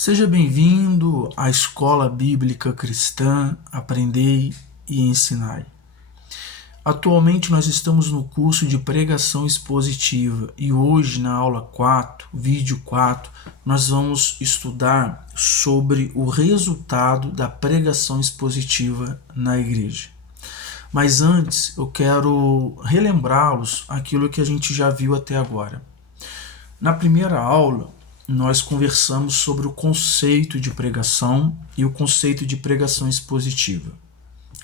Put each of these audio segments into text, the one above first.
Seja bem-vindo à Escola Bíblica Cristã Aprendei e Ensinai. Atualmente nós estamos no curso de pregação expositiva e hoje na aula 4, vídeo 4, nós vamos estudar sobre o resultado da pregação expositiva na igreja. Mas antes eu quero relembrá-los aquilo que a gente já viu até agora. Na primeira aula, nós conversamos sobre o conceito de pregação e o conceito de pregação expositiva.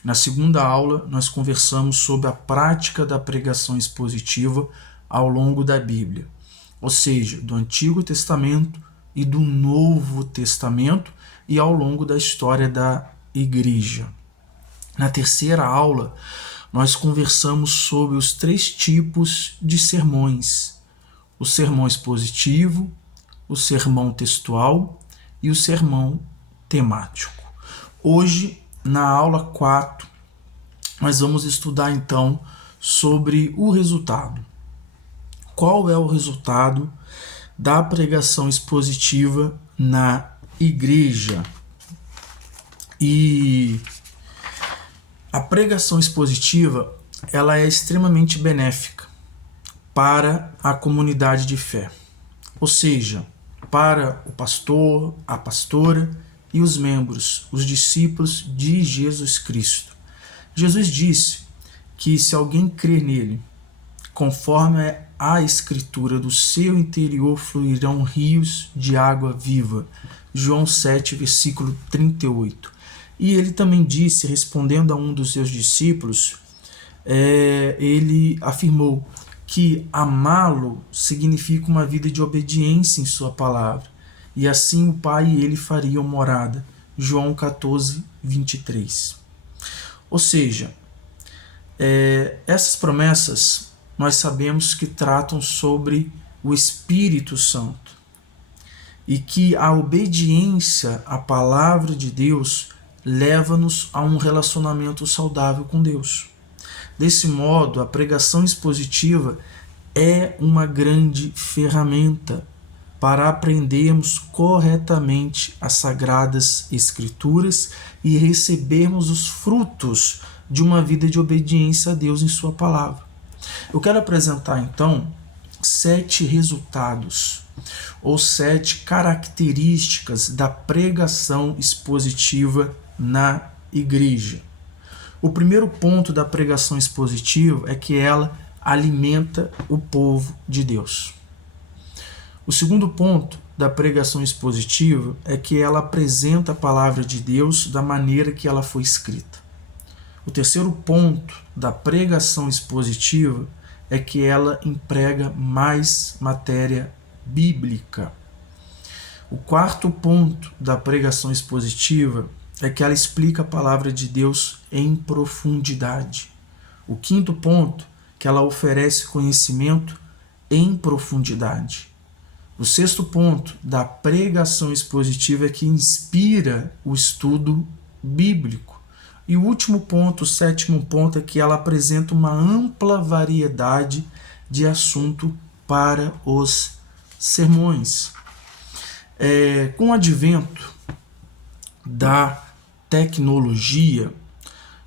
Na segunda aula, nós conversamos sobre a prática da pregação expositiva ao longo da Bíblia, ou seja, do Antigo Testamento e do Novo Testamento e ao longo da história da igreja. Na terceira aula, nós conversamos sobre os 3 tipos de sermões: o sermão expositivo, o sermão textual e o sermão temático. Hoje, na aula 4, nós vamos estudar então sobre o resultado. Qual é o resultado da pregação expositiva na igreja? E a pregação expositiva, ela é extremamente benéfica para a comunidade de fé, ou seja, para o pastor, a pastora e os membros, os discípulos de Jesus Cristo. Jesus disse que se alguém crer nele, conforme a Escritura, do seu interior fluirão rios de água viva. João 7, versículo 38. E ele também disse, respondendo a um dos seus discípulos, ele afirmou que amá-lo significa uma vida de obediência em sua palavra, e assim o Pai e ele fariam morada. João 14, 23. Ou seja, essas promessas nós sabemos que tratam sobre o Espírito Santo e que a obediência à palavra de Deus leva-nos a um relacionamento saudável com Deus. Desse modo, a pregação expositiva é uma grande ferramenta para aprendermos corretamente as Sagradas Escrituras e recebermos os frutos de uma vida de obediência a Deus em sua palavra. Eu quero apresentar então 7 resultados ou 7 características da pregação expositiva na igreja. O primeiro ponto da pregação expositiva é que ela alimenta o povo de Deus. O segundo ponto da pregação expositiva é que ela apresenta a palavra de Deus da maneira que ela foi escrita. O terceiro ponto da pregação expositiva é que ela emprega mais matéria bíblica. O quarto ponto da pregação expositiva é que ela explica a palavra de Deus em profundidade. O quinto ponto, que ela oferece conhecimento em profundidade. O sexto ponto da pregação expositiva é que inspira o estudo bíblico. E o último ponto, o sétimo ponto, é que ela apresenta uma ampla variedade de assunto para os sermões. Com o advento da tecnologia,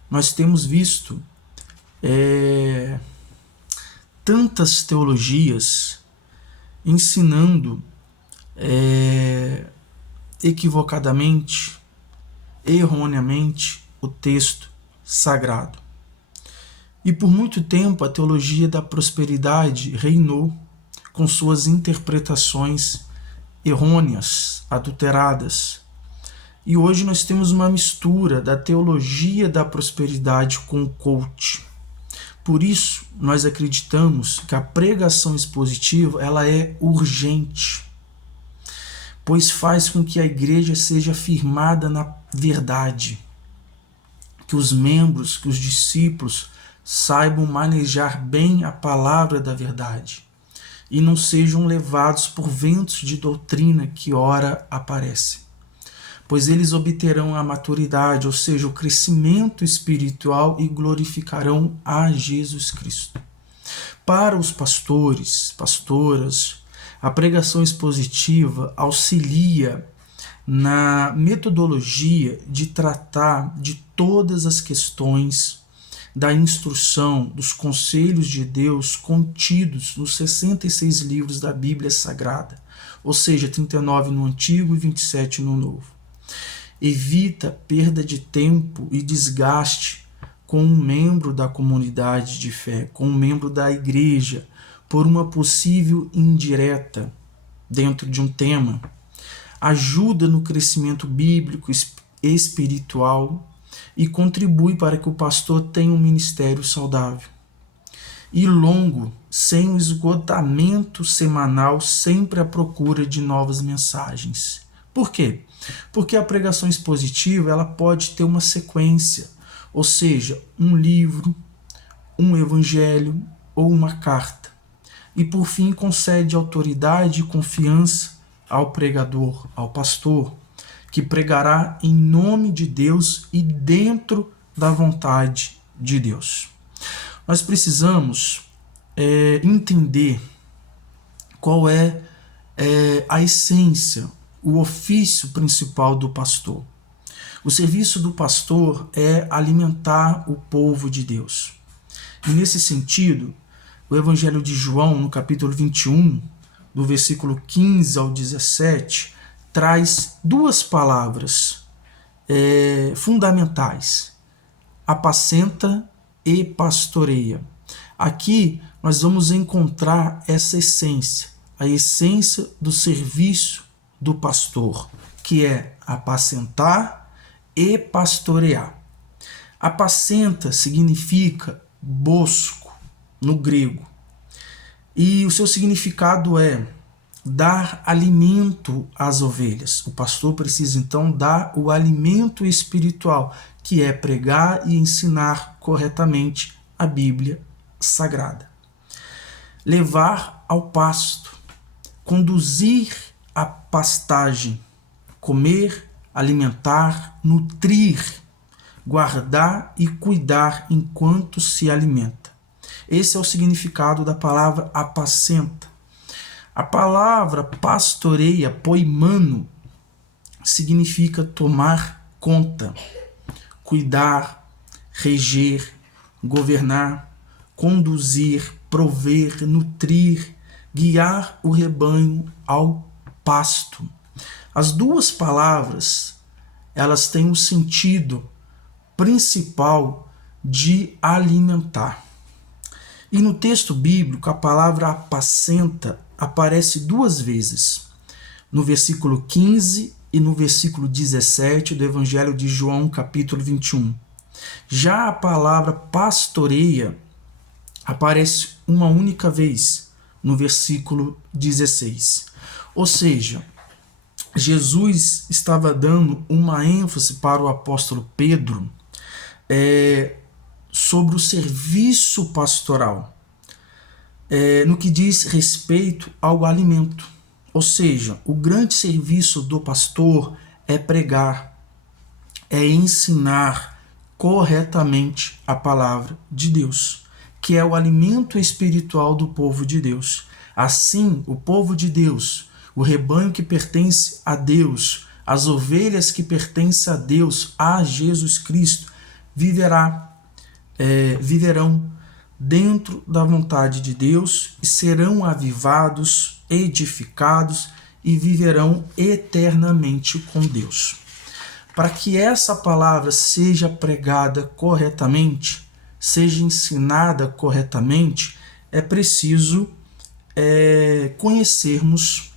nós temos visto tantas teologias ensinando equivocadamente, erroneamente, o texto sagrado. E por muito tempo a teologia da prosperidade reinou com suas interpretações errôneas, adulteradas. E hoje nós temos uma mistura da teologia da prosperidade com o coach. Por isso, nós acreditamos que a pregação expositiva ela é urgente, pois faz com que a igreja seja firmada na verdade, que os membros, que os discípulos saibam manejar bem a palavra da verdade e não sejam levados por ventos de doutrina que ora aparecem, pois eles obterão a maturidade, ou seja, o crescimento espiritual e glorificarão a Jesus Cristo. Para os pastores, pastoras, a pregação expositiva auxilia na metodologia de tratar de todas as questões da instrução, dos conselhos de Deus contidos nos 66 livros da Bíblia Sagrada, ou seja, 39 no Antigo e 27 no Novo. Evita perda de tempo e desgaste com um membro da comunidade de fé, com um membro da igreja, por uma possível indireta dentro de um tema. Ajuda no crescimento bíblico, espiritual e contribui para que o pastor tenha um ministério saudável. E longo, sem o esgotamento semanal, sempre à procura de novas mensagens. Por quê? Porque a pregação expositiva ela pode ter uma sequência, ou seja, um livro, um evangelho ou uma carta. E por fim concede autoridade e confiança ao pregador, ao pastor, que pregará em nome de Deus e dentro da vontade de Deus. Nós precisamos entender qual é a essência, o ofício principal do pastor. O serviço do pastor é alimentar o povo de Deus. E nesse sentido, o Evangelho de João, no capítulo 21, do versículo 15 ao 17, traz duas palavras fundamentais: apacenta e pastoreia. Aqui nós vamos encontrar essa essência, a essência do serviço do pastor, que é apacentar e pastorear. Apacenta significa bosco, no grego, e o seu significado é dar alimento às ovelhas. O pastor precisa então dar o alimento espiritual, que é pregar e ensinar corretamente a Bíblia Sagrada. Levar ao pasto, conduzir à pastagem, comer, alimentar, nutrir, guardar e cuidar enquanto se alimenta. Esse é o significado da palavra apacenta. A palavra pastoreia, poimano, significa tomar conta, cuidar, reger, governar, conduzir, prover, nutrir, guiar o rebanho ao pasto. As duas palavras, elas têm um sentido principal de alimentar. E no texto bíblico, a palavra apacenta aparece duas vezes, no versículo 15 e no versículo 17 do Evangelho de João, capítulo 21. Já a palavra pastoreia aparece uma única vez, no versículo 16. Ou seja, Jesus estava dando uma ênfase para o apóstolo Pedro sobre o serviço pastoral, no que diz respeito ao alimento. Ou seja, o grande serviço do pastor é pregar, é ensinar corretamente a palavra de Deus, que é o alimento espiritual do povo de Deus. Assim, o povo de Deus, o rebanho que pertence a Deus, as ovelhas que pertencem a Deus, a Jesus Cristo, viverão dentro da vontade de Deus e serão avivados, edificados e viverão eternamente com Deus. Para que essa palavra seja pregada corretamente, seja ensinada corretamente, é preciso conhecermos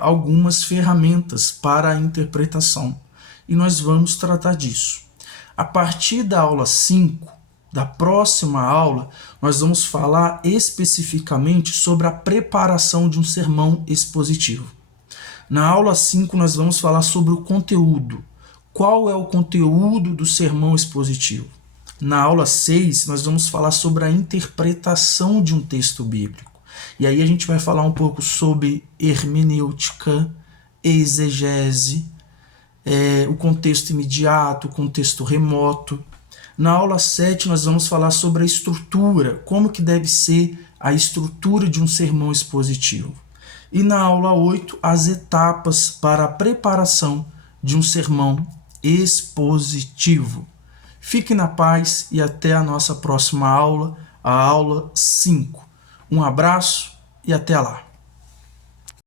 algumas ferramentas para a interpretação. E nós vamos tratar disso. A partir da aula 5, da próxima aula, nós vamos falar especificamente sobre a preparação de um sermão expositivo. Na aula 5, nós vamos falar sobre o conteúdo. Qual é o conteúdo do sermão expositivo? Na aula 6, nós vamos falar sobre a interpretação de um texto bíblico. E aí a gente vai falar um pouco sobre hermenêutica, exegese, o contexto imediato, o contexto remoto. Na aula 7 nós vamos falar sobre a estrutura, como que deve ser a estrutura de um sermão expositivo. e na aula 8 as etapas para a preparação de um sermão expositivo. Fique na paz e até a nossa próxima aula, a aula 5. Um abraço e até lá.